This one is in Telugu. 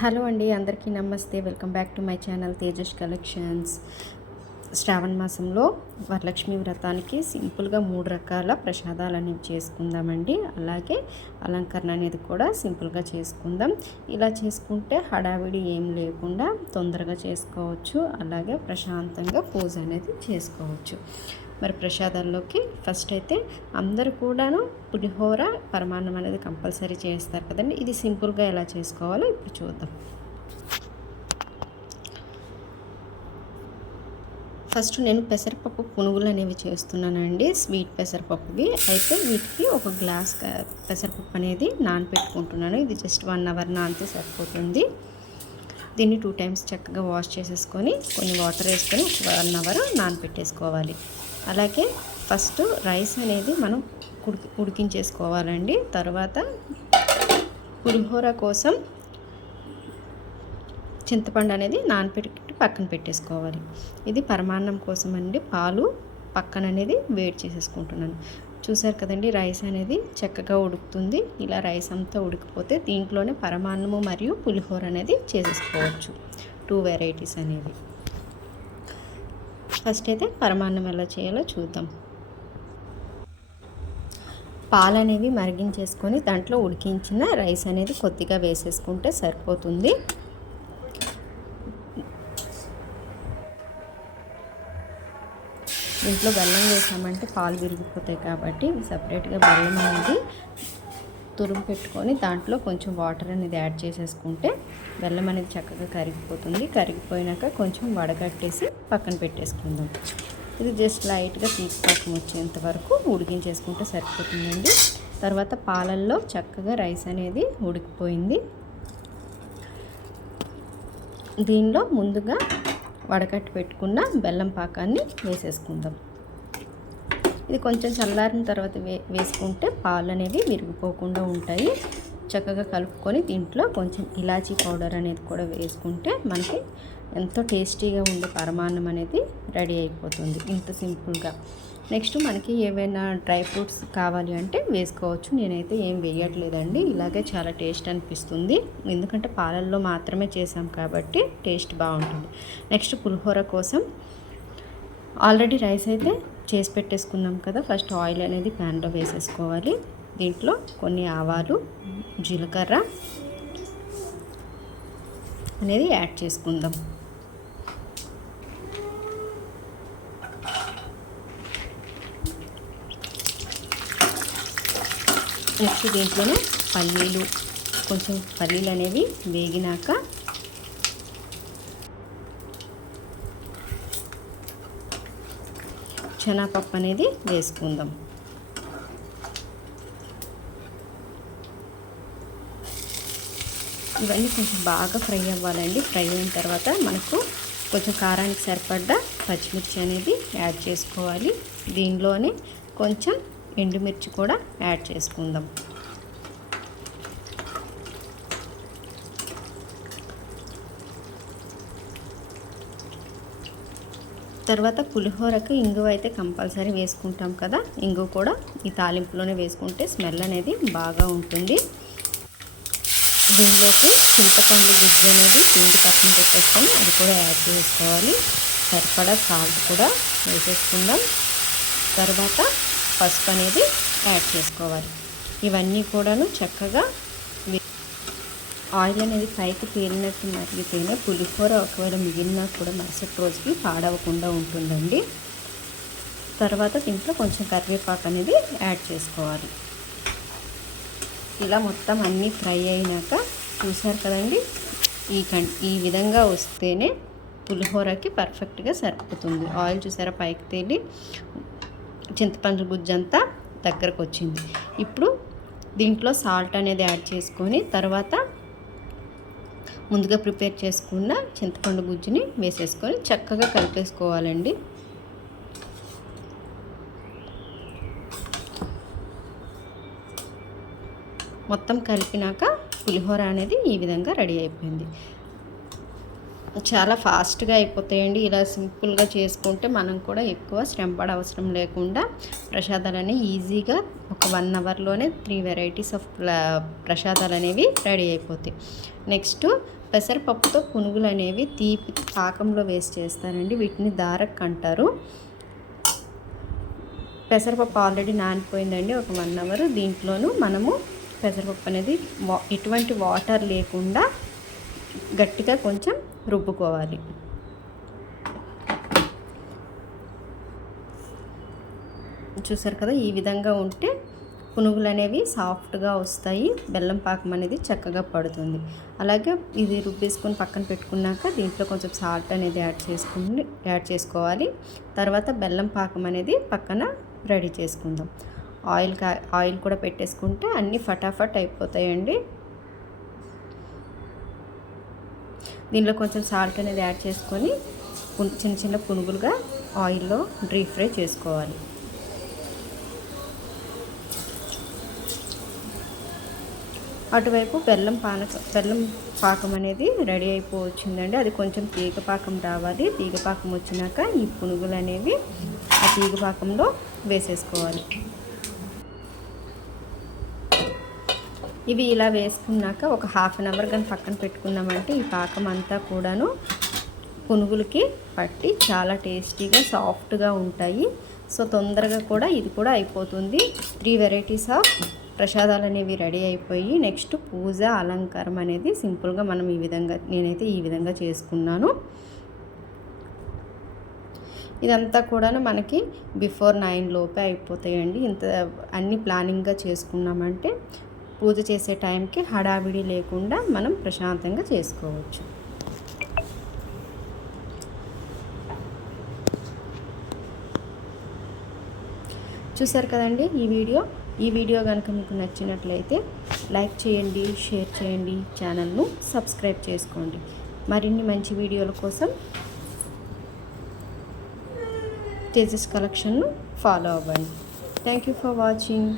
హలో అండి, అందరికీ నమస్తే. Welcome back to my channel Tejas collections. Shravana మాసంలో వరలక్ష్మి వ్రతానికి సింపుల్గా 3 రకాల ప్రసాదాలు అనేవి చేసుకుందామండి. అలాగే అలంకరణ అనేది కూడా సింపుల్గా చేసుకుందాం. ఇలా చేసుకుంటే హడావిడి ఏం లేకుండా తొందరగా చేసుకోవచ్చు. అలాగే ప్రశాంతంగా పూజ అనేది చేసుకోవచ్చు. మరి ప్రసాదాల్లోకి ఫస్ట్ అయితే అందరూ కూడాను పులిహోర పరమాన్నం అనేది కంపల్సరీ చేస్తారు కదండి. ఇది సింపుల్గా ఎలా చేసుకోవాలో ఇప్పుడు చూద్దాం. ఫస్ట్ నేను పెసరపప్పు పునుగులు అనేవి చేస్తున్నానండి, స్వీట్ పెసరపప్పువి. అయితే వీటికి ఒక గ్లాస్ పెసరపప్పు అనేది నానబెట్టుకుంటున్నాను. ఇది జస్ట్ 1 అవర్ నానితే సరిపోతుంది. దీన్ని 2 టైమ్స్ చక్కగా వాష్ చేసేసుకొని కొన్ని వాటర్ వేసుకొని 1 అవర్ నానబెట్టేసుకోవాలి. అలాగే ఫస్ట్ రైస్ అనేది మనం ఉడికించేసుకోవాలండి. తర్వాత పులిహోర కోసం చింతపండు అనేది నానబెట్టి పక్కన పెట్టేసుకోవాలి. ఇది పరమాన్నం కోసం అండి. పాలు పక్కన అనేది వేడి చేసేసుకుంటున్నాను. చూసారు కదండి, రైస్ అనేది చక్కగా ఉడుకుతుంది. ఇలా రైస్ అంతా ఉడికిపోతే దీంట్లోనే పరమాన్నము మరియు పులిహోర అనేది చేసేసుకోవచ్చు. 2 వెరైటీస్ అనేవి. ఫస్ట్ అయితే పరమాన్నం ఎలా చేయాలో చూద్దాం. పాలు అనేవి మరిగించేసుకొని దాంట్లో ఉడికించిన రైస్ అనేది కొద్దిగా వేసేసుకుంటే సరిపోతుంది. దీంట్లో బెల్లం వేసామంటే పాలు విరిగిపోతాయి కాబట్టి సపరేట్గా బెల్లం అనేది తురుము పెట్టుకొని దాంట్లో కొంచెం వాటర్ అనేది యాడ్ చేసేసుకుంటే బెల్లం అనేది చక్కగా కరిగిపోతుంది. కరిగిపోయినాక కొంచెం వడగట్టేసి పక్కన పెట్టేసుకుందాం. ఇది జస్ట్ లైట్గా తీసిపాకం వచ్చేంత వరకు ఉడికించేసుకుంటే సరిపోతుందండి. తర్వాత పాలల్లో చక్కగా రైస్ అనేది ఉడికిపోయింది. దీనిలో ముందుగా వడకట్టి పెట్టుకున్న బెల్లం పాకాన్ని వేసేసుకుందాం. ఇది కొంచెం చల్లారిన తర్వాత వేసుకుంటే పాలు అనేవి విరిగిపోకుండా ఉంటాయి. చక్కగా కలుపుకొని దీంట్లో కొంచెం ఇలాచీ పౌడర్ అనేది కూడా వేసుకుంటే మనకి ఎంతో టేస్టీగా ఉండే పరమాన్నం అనేది రెడీ అయిపోతుంది. ఇంత సింపుల్గా. నెక్స్ట్ మనకి ఏవైనా డ్రై ఫ్రూట్స్ కావాలి అంటే వేసుకోవచ్చు. నేనైతే ఏం వేయట్లేదండి. ఇలాగే చాలా టేస్ట్ అనిపిస్తుంది. ఎందుకంటే పాలల్లో మాత్రమే చేసాం కాబట్టి టేస్ట్ బాగుంటుంది. నెక్స్ట్ పులిహోర కోసం ఆల్రెడీ రైస్ అయితే చేసి పెట్టేసుకున్నాం కదా. ఫస్ట్ ఆయిల్ అనేది ప్యాన్లో వేసేసుకోవాలి. దీంట్లో కొన్ని ఆవాలు, జీలకర్ర అనేది యాడ్ చేసుకుందాం. నెక్స్ట్ దీంట్లోనే కొంచెం పల్లీలు అనేవి వేగినాక శనగపప్పు అనేది వేసుకుందాం. ఇవన్నీ కొంచెం బాగా ఫ్రై అవ్వాలండి. ఫ్రై అయిన తర్వాత మనకు కొంచెం కారానికి సరిపడ్డ పచ్చిమిర్చి అనేది యాడ్ చేసుకోవాలి. దీనిలోనే కొంచెం ఎండుమిర్చి కూడా యాడ్ చేసుకుందాం. తర్వాత పులిహోరకు ఇంగువ అయితే కంపల్సరీ వేసుకుంటాం కదా. ఇంగువ కూడా ఈ తాలింపులోనే వేసుకుంటే స్మెల్ అనేది బాగా ఉంటుంది. దీనిలోకి చింతపండు గుజ్జు అనేది పిండి పక్కన పెట్టేసుకొని అది కూడా యాడ్ చేసుకోవాలి. సరిపడా సాల్ట్ కూడా వేసేసుకుందాం. తర్వాత పసుపు అనేది యాడ్ చేసుకోవాలి. ఇవన్నీ కూడాను చక్కగా ఆయిల్ అనేది పైకి తేలినట్టు మరిగితేనే పులిహోర ఒకవేళ మిగిలినా కూడా మరుసటి రోజుకి పాడవకుండా ఉంటుందండి. తర్వాత దీంట్లో కొంచెం కరివేపాకు అనేది యాడ్ చేసుకోవాలి. ఇలా మొత్తం అన్నీ ఫ్రై అయినాక చూసారు కదండి, ఈ విధంగా వస్తేనే పులిహోరకి పర్ఫెక్ట్గా సరిపోతుంది. ఆయిల్ చూసారా పైకి తేలి చింతపండు గుజ్జంతా దగ్గరకు వచ్చింది. ఇప్పుడు దీంట్లో సాల్ట్ అనేది యాడ్ చేసుకొని తర్వాత ముందుగా ప్రిపేర్ చేసుకున్న చింతపండు గుజ్జుని వేసేసుకొని చక్కగా కలిపేసుకోవాలండి. మొత్తం కలిపినాక పులిహోర అనేది ఈ విధంగా రెడీ అయిపోయింది. చాలా ఫాస్ట్గా అయిపోతాయండి. ఇలా సింపుల్గా చేసుకుంటే మనం కూడా ఎక్కువ శ్రమపడ అవసరం లేకుండా ప్రసాదాలని ఈజీగా ఒక 1 అవర్లోనే 3 వెరైటీస్ ఆఫ్ ప్రసాదాలు అనేవి రెడీ అయిపోతాయి. నెక్స్ట్ పెసరపప్పుతో పునుగులు అనేవి తీపి పాకంలో వేసి చేస్తారండి. వీటిని దారక్ అంటారు. పెసరపప్పు ఆల్రెడీ నానిపోయిందండి ఒక 1 అవర్. దీంట్లోనూ మనము పెసరపప్పు అనేది ఎటువంటి వాటర్ లేకుండా గట్టిగా కొంచెం రుబ్బుకోవాలి. చూసారు కదా, ఈ విధంగా ఉంటే పునుగులు అనేవి సాఫ్ట్గా వస్తాయి, బెల్లం పాకం అనేది చక్కగా పడుతుంది. అలాగే ఇది రుబ్బేసుకొని పక్కన పెట్టుకున్నాక దీంట్లో కొంచెం సాల్ట్ అనేది యాడ్ చేసుకోవాలి. తర్వాత బెల్లం పాకం అనేది పక్కన రెడీ చేసుకుందాం. ఆయిల్ కూడా పెట్టేసుకుంటే అన్నీ ఫటాఫట్ అయిపోతాయండి. దీనిలో కొంచెం సాల్ట్ అనేది యాడ్ చేసుకొని చిన్న చిన్న పునుగులుగా ఆయిల్లో డీప్ ఫ్రై చేసుకోవాలి. అటువైపు బెల్లం పాకం అనేది రెడీ అయిపోవచ్చిందండి. అది కొంచెం తీగ పాకం రావాలి. తీగ పాకం వచ్చినాక ఈ పునుగులు అనేవి ఆ తీగ పాకంలో వేసేసుకోవాలి. ఇవి ఇలా వేసుకున్నాక ఒక 1/2 అవర్ కానీ పక్కన పెట్టుకున్నామంటే ఈ పాకం అంతా కూడాను పునుగులకి పట్టి చాలా టేస్టీగా సాఫ్ట్గా ఉంటాయి. సో తొందరగా కూడా ఇది కూడా అయిపోతుంది. 3 వెరైటీస్ ఆఫ్ ప్రసాదాలు అనేవి రెడీ అయిపోయి నెక్స్ట్ పూజ అలంకారం అనేది సింపుల్గా మనం నేనైతే ఈ విధంగా చేసుకున్నాను. ఇదంతా కూడాను మనకి బిఫోర్ 9 లోపే అయిపోతాయండి. ఇంత అన్ని ప్లానింగ్గా చేసుకున్నామంటే పూజ చేసే టైంకి హడావిడి లేకుండా మనం ప్రశాంతంగా చేసుకోవచ్చు. చూసారు కదండి ఈ వీడియో కనుక మీకు నచ్చినట్లయితే లైక్ చేయండి, షేర్ చేయండి, ఛానల్ను సబ్స్క్రైబ్ చేసుకోండి. మరిన్ని మంచి వీడియోల కోసం తేజస్ కలెక్షన్ను ఫాలో అవ్వండి. Thank you for watching.